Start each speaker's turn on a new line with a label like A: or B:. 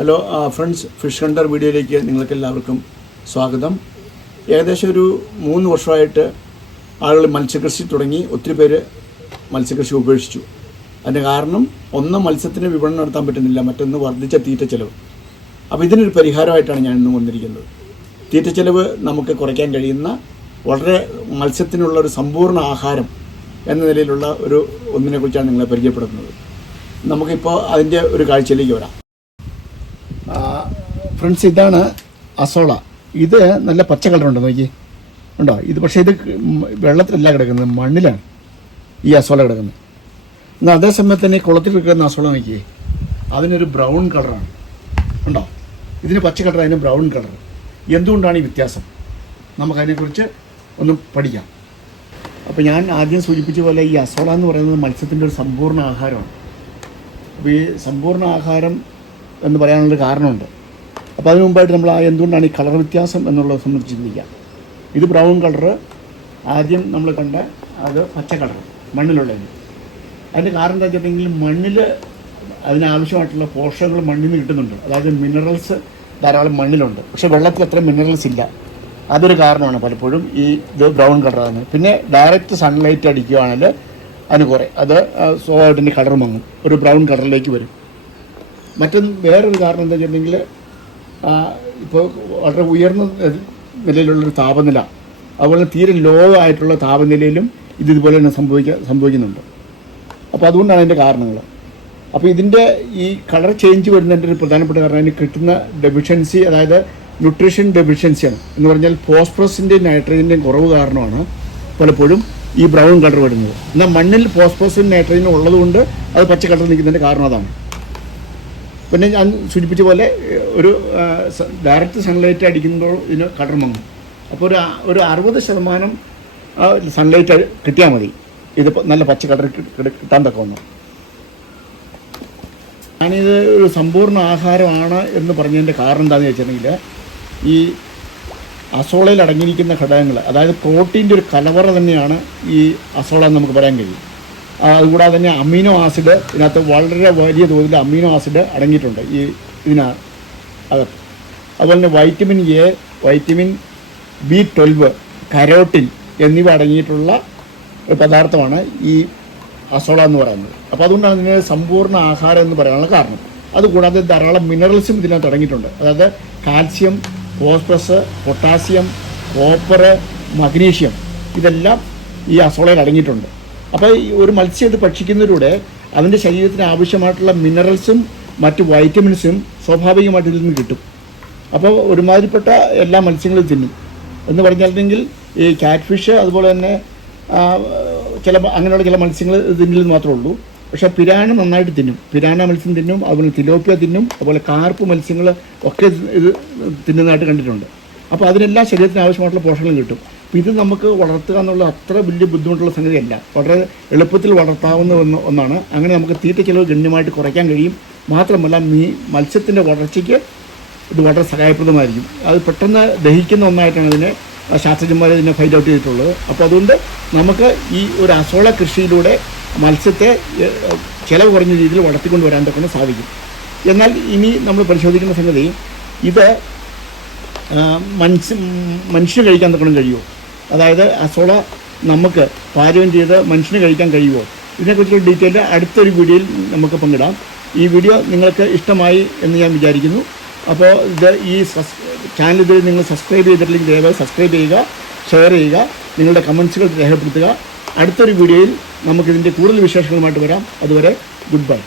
A: Hello friends fish Hunter വീഡിയോയിലേക്ക് നിങ്ങൾക്ക് എല്ലാവർക്കും സ്വാഗതം. ഏകദേശം ഒരു മൂന്ന് വർഷമായിട്ട് ആളുകൾ മത്സ്യകൃഷി തുടങ്ങി. ഒത്തിരി പേര് മത്സ്യകൃഷി ഉപേക്ഷിച്ചു. അതിന്റെ കാരണം ഒന്ന് മത്സ്യത്തിന് വിപണനം നടത്താൻ പറ്റുന്നില്ല മറ്റൊന്ന് വർദ്ധിച്ച തീറ്റ ചെലവ്. അപ്പോൾ ഇതിനൊരു പരിഹാരമായിട്ടാണ് ഞാൻ ഇന്ന് വന്നിരിക്കുന്നത്. തീറ്റ ചെലവ് നമുക്ക് കുറയ്ക്കാൻ കഴിയുന്ന വളരെ മത്സ്യത്തിനുള്ള ഒരു സമ്പൂർണ ആഹാരം എന്ന നിലയിലുള്ള ഒരു ഒന്നിനെക്കുറിച്ചാണ് നിങ്ങളെ പരിചയപ്പെടുത്തുന്നത്. നമുക്കിപ്പോൾ അതിന്റെ ഒരു കാഴ്ചയിലേക്ക് വരാം. ഫ്രണ്ട്സ് ഇതാണ് അസോള. ഇത് നല്ല പച്ച കളറുണ്ട് നോക്കി ഉണ്ടോ? ഇത് പക്ഷേ ഇത് വെള്ളത്തിലല്ല കിടക്കുന്നത് മണ്ണിലാണ് ഈ അസോള കിടക്കുന്നത്. എന്നാൽ അതേ സമയത്ത് തന്നെ കുളത്തിൽ കിടക്കുന്ന അസോള നോക്കിയേ അതിനൊരു ബ്രൗൺ കളറാണ്. ഉണ്ടോ? ഇതിന് പച്ച കളർ അതിന് ബ്രൗൺ കളർ എന്തുകൊണ്ടാണ് ഈ വ്യത്യാസം? നമുക്കതിനെക്കുറിച്ച് ഒന്ന് പഠിക്കാം. അപ്പോൾ ഞാൻ ആദ്യം സൂചിപ്പിച്ച പോലെ ഈ അസോള എന്ന് പറയുന്നത് മത്സ്യത്തിന്റെ ഒരു സമ്പൂർണ ആഹാരമാണ്. അപ്പോൾ ഈ സമ്പൂർണ ആഹാരം എന്ന് പറയാനുള്ളൊരു കാരണമുണ്ട്. അപ്പോൾ അതിന് മുമ്പായിട്ട് നമ്മൾ ആ എന്തുകൊണ്ടാണ് ഈ കളർ വ്യത്യാസം എന്നുള്ളത് സംബന്ധിച്ച് ചിന്തിക്കാം. ഇത് ബ്രൗൺ കളർ ആദ്യം നമ്മൾ കണ്ട അത് പച്ച കളർ മണ്ണിലുള്ളത്. അതിന്റെ കാരണം എന്താ വെച്ചിട്ടുണ്ടെങ്കിൽ മണ്ണിൽ അതിനാവശ്യമായിട്ടുള്ള പോഷകങ്ങൾ മണ്ണിൽ നിന്ന് കിട്ടുന്നുണ്ട്. അതായത് മിനറൽസ് ധാരാളം മണ്ണിലുണ്ട്. പക്ഷെ വെള്ളത്തിൽ അത്ര മിനറൽസ് ഇല്ല. അതൊരു കാരണമാണ് പലപ്പോഴും ഈ ഇത് ബ്രൗൺ കളറാണ് പിന്നെ ഡയറക്റ്റ് സൺലൈറ്റ് അടിക്കുകയാണെങ്കിൽ അതിന് കുറേ അത് സ്വാഭാവികത്തിന്റെ കളർ മങ്ങും. ഒരു ബ്രൗൺ കളറിലേക്ക് വരും. മറ്റൊന്ന് വേറൊരു കാരണം എന്താ വെച്ചിട്ടുണ്ടെങ്കിൽ ഇപ്പോൾ വളരെ ഉയർന്ന നിലയിലുള്ളൊരു താപനില. അതുപോലെ തീരെ ലോ ആയിട്ടുള്ള താപനിലയിലും ഇത് ഇതുപോലെ തന്നെ സംഭവിക്ക സംഭവിക്കുന്നുണ്ട്. അപ്പോൾ അതുകൊണ്ടാണ് അതിന്റെ കാരണങ്ങൾ. അപ്പോൾ ഇതിന്റെ ഈ കളർ ചേഞ്ച് വരുന്നതിന്റെ ഒരു പ്രധാനപ്പെട്ട കാരണം അതിന് കിട്ടുന്ന ഡെഫിഷ്യൻസി അതായത് ന്യൂട്രീഷൻ ഡെഫിഷ്യൻസിയാണ് എന്ന് പറഞ്ഞാൽ ഫോസ്ഫറസിന്റെയും നൈട്രജന്റെയും കുറവ് കാരണമാണ് പലപ്പോഴും ഈ ബ്രൗൺ കളർ വരുന്നത്. എന്നാൽ മണ്ണിൽ ഫോസ്ഫറസും നൈട്രജനും ഉള്ളതുകൊണ്ട് അത് പച്ച കളർ നിൽക്കുന്നതിന്റെ കാരണം അതാണ്. പിന്നെ ഞാൻ സൂചിപ്പിച്ച പോലെ ഒരു ഡയറക്റ്റ് സൺലൈറ്റ് അടിക്കുമ്പോൾ ഇതിന് കളർ മങ്ങും. അപ്പോൾ ഒരു ഒരു അറുപത് ശതമാനം സൺലൈറ്റ് കിട്ടിയാൽ മതി. ഇത് നല്ല പച്ച കളർ കിട്ടാൻ തക്കവണ്ണം ഞാനിത് ഒരു സമ്പൂർണ ആഹാരമാണ് എന്ന് പറഞ്ഞതിന്റെ കാരണം എന്താണെന്ന് വെച്ചിട്ടുണ്ടെങ്കിൽ ഈ അസോളയിൽ അടങ്ങിയിരിക്കുന്ന ഘടകങ്ങൾ അതായത് പ്രോട്ടീന്റെ ഒരു കലവറ തന്നെയാണ് ഈ അസോള എന്ന് നമുക്ക് പറയാൻ കഴിയും. അതുകൂടാതെ തന്നെ അമീനോ ആസിഡ് ഇതിനകത്ത് വളരെ വലിയ തോതിൽ അമീനോ ആസിഡ് അടങ്ങിയിട്ടുണ്ട് ഈ ഇതിന അകത്ത് അതുപോലെ തന്നെ vitamin A vitamin B twelve carotene എന്നിവ അടങ്ങിയിട്ടുള്ള ഒരു പദാർത്ഥമാണ് ഈ അസോള എന്ന് പറയുന്നത്. അപ്പോൾ അതുകൊണ്ടാണ് ഇതിന് സമ്പൂർണ ആഹാരം എന്ന് പറയാനുള്ള കാരണം. അതുകൂടാതെ ധാരാളം മിനറൽസും ഇതിനകത്ത് അടങ്ങിയിട്ടുണ്ട്. അതായത് calcium phosphorus potassium copper magnesium ഇതെല്ലാം ഈ അസോളയിൽ അടങ്ങിയിട്ടുണ്ട്. അപ്പോൾ ഒരു മത്സ്യം ഇത് ഭക്ഷിക്കുന്നതിലൂടെ അവന്റെ ശരീരത്തിന് ആവശ്യമായിട്ടുള്ള മിനറൽസും മറ്റ് വൈറ്റമിൻസും സ്വാഭാവികമായിട്ട് ഇതിൽ നിന്ന് കിട്ടും. അപ്പോൾ ഒരുമാതിരിപ്പെട്ട എല്ലാ മത്സ്യങ്ങളും തിന്നും. എന്ന് പറഞ്ഞിട്ടുണ്ടെങ്കിൽ ഈ കാറ്റ് ഫിഷ് അതുപോലെ തന്നെ ചില അങ്ങനെയുള്ള ചില മത്സ്യങ്ങൾ തിന്നിൽ മാത്രമേ ഉള്ളൂ. പക്ഷേ പിരാന നന്നായിട്ട് തിന്നും. പിരാന മത്സ്യം തിന്നും അതുപോലെ തിലോപ്പിയ തിന്നും അതുപോലെ കാർപ്പ് മത്സ്യങ്ങൾ ഒക്കെ ഇത് തിന്നുന്നതായിട്ട് കണ്ടിട്ടുണ്ട്. അപ്പോൾ അതിനെല്ലാം ശരീരത്തിന് ആവശ്യമായിട്ടുള്ള പോഷകങ്ങൾ കിട്ടും. ഇത് നമുക്ക് വളർത്തുക എന്നുള്ള അത്ര വലിയ ബുദ്ധിമുട്ടുള്ള സംഗതിയല്ല. വളരെ എളുപ്പത്തിൽ വളർത്താവുന്ന ഒന്ന് ഒന്നാണ്. അങ്ങനെ നമുക്ക് തീറ്റ ചിലവ് ഗണ്യമായിട്ട് കുറയ്ക്കാൻ കഴിയും. മാത്രമല്ല മീ മത്സ്യത്തിന്റെ വളർച്ചയ്ക്ക് ഇത് വളരെ സഹായപ്രദമായിരിക്കും. അത് പെട്ടെന്ന് ദഹിക്കുന്ന ഒന്നായിട്ടാണ് ഇതിനെ ശാസ്ത്രജ്ഞന്മാർ ഇതിനെ ഫൈൻഡ് ഔട്ട് ചെയ്തിട്ടുള്ളത്. അപ്പോൾ അതുകൊണ്ട് നമുക്ക് ഈ ഒരു അസോള കൃഷിയിലൂടെ മത്സ്യത്തെ ചിലവ് കുറഞ്ഞ രീതിയിൽ വളർത്തിക്കൊണ്ട് വരാൻ തന്നെ സാധിക്കും. എന്നാൽ ഇനി നമ്മൾ പരിശോധിക്കുന്ന സംഗതി ഇത് മനുഷ്യ മനുഷ്യ കഴിക്കാൻ തക്കണം കഴിയുമോ? അതായത് അസോള നമുക്ക് പാചകം ചെയ്ത് മനുഷ്യന് കഴിക്കാൻ കഴിയുമോ? ഇതിനെക്കുറിച്ചുള്ള ഡീറ്റെയിൽ അടുത്തൊരു വീഡിയോയിൽ നമുക്ക് പങ്കിടാം. ഈ വീഡിയോ നിങ്ങൾക്ക് ഇഷ്ടമായി എന്ന് ഞാൻ വിചാരിക്കുന്നു. അപ്പോൾ ഇത് ഈ സസ് ചാനൽ ഇതിൽ നിങ്ങൾ സബ്സ്ക്രൈബ് ചെയ്തിട്ടില്ലെങ്കിൽ ദയവായി സബ്സ്ക്രൈബ് ചെയ്യുക ഷെയർ ചെയ്യുക നിങ്ങളുടെ കമൻസുകൾ രേഖപ്പെടുത്തുക. അടുത്തൊരു വീഡിയോയിൽ നമുക്കിതിന്റെ കൂടുതൽ വിശേഷങ്ങളുമായിട്ട് വരാം. അതുവരെ ഗുഡ് ബൈ